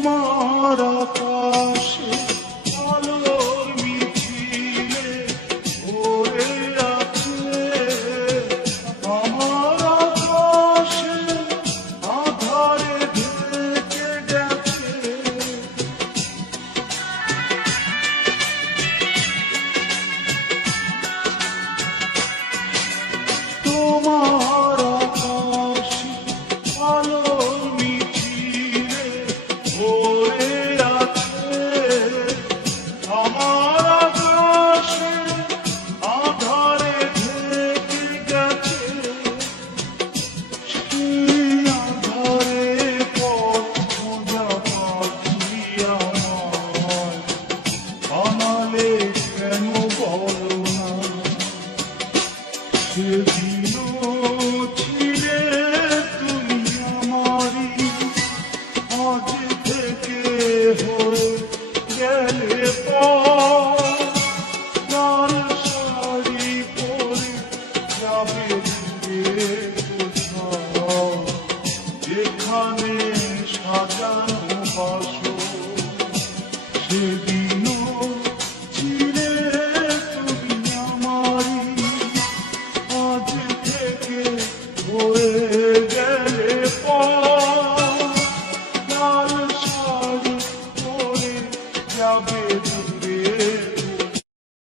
তোমার আকাশে আলোর মিছিলে ভরে আছে আমার আকাশে আধারে ঢেকে গেছে তোমার আকাশে আলোর মিছিলে ভরে আছে আমার আকাশে আধারে ঢেকে গেছে সেই আধারে পথ খোঁজা পাখি আমায় বানালে কেন বলো না সেদিনও ছিলে তুমি আমারই আজ থেকে হয়ে গেলে পর লাল শাড়ি পরে যাবে দূরে কোথাও যেখানে সাজানো বাসর সেদিনও ছিলে তুমি আমারই আজ থেকে হয়ে গেলে পর লাল শাড়ি পরে যাবে দূরে